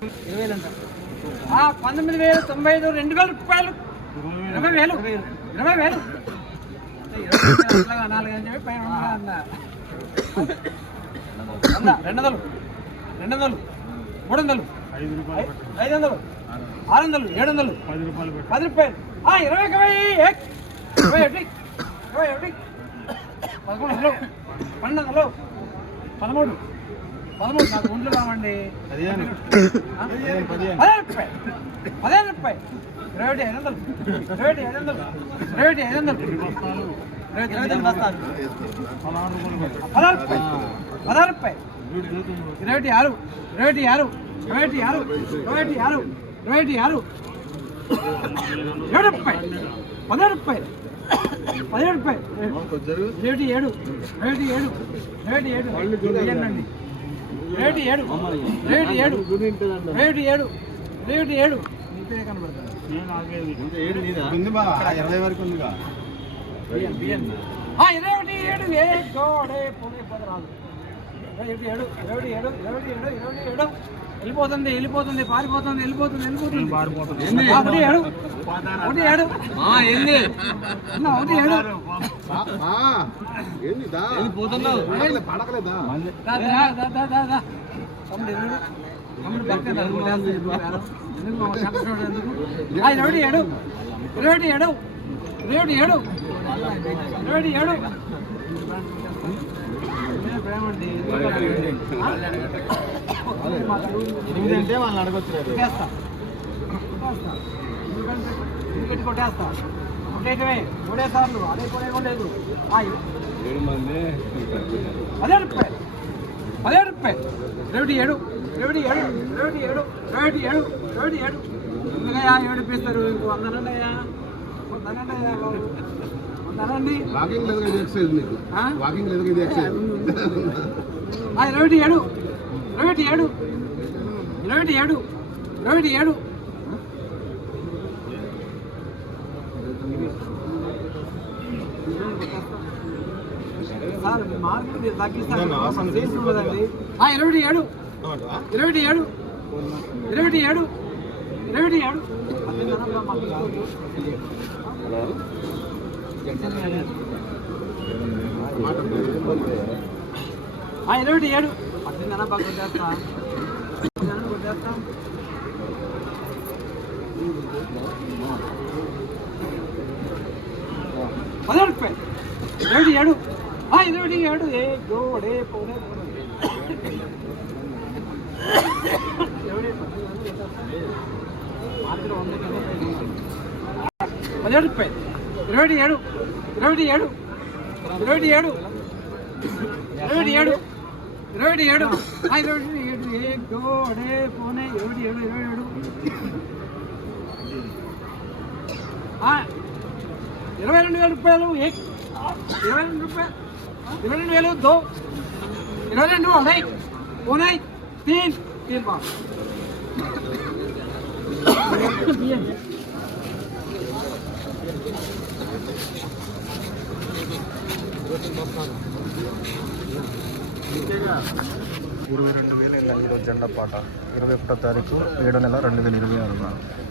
19,095 2,000 రూపాయలు 20,000 20,000 4 అని చెప్పి పైన 200 300 500 600 700 10 రూపాయలు 20 11 12 13 నాకు ఒంట్లు కావండి 15 రూపాయలు 20 వరకు ఉందిగా 27 వెళ్ళిపోతుంది పారిపోతుంది వెళ్ళిపోతుంది 8 వాళ్ళని అడగొచ్చు కొట్టేస్తా మూడే సార్లు అదే కొనేలేదు 17 రూపాయలు 27 ఎందుకయ్యా ఏడిపిస్తారు ఇంకో 100 వందనండి వాకింగ్ లేదు ఇది ఎక్సర్సైజ్ మీకు వాకింగ్ లేదు ఇది ఎక్సర్సైజ్ 27 సార్ మార్కెట్ తగ్గిస్తాను 27 పట్టిందనా బాగా కొట్టేస్తా 17 రూపాయలు 27 ఏ గోడే పోనే 17 రూపాయలు 27 ఏ గోడే పోనే 27 22,000 రూపాయలు 22,000 రూపాయలు 22,000 दो 22 अढ़ाई पौने 3 बार జెండా పాట 21వ తారీఖు 7వ నెల 2026.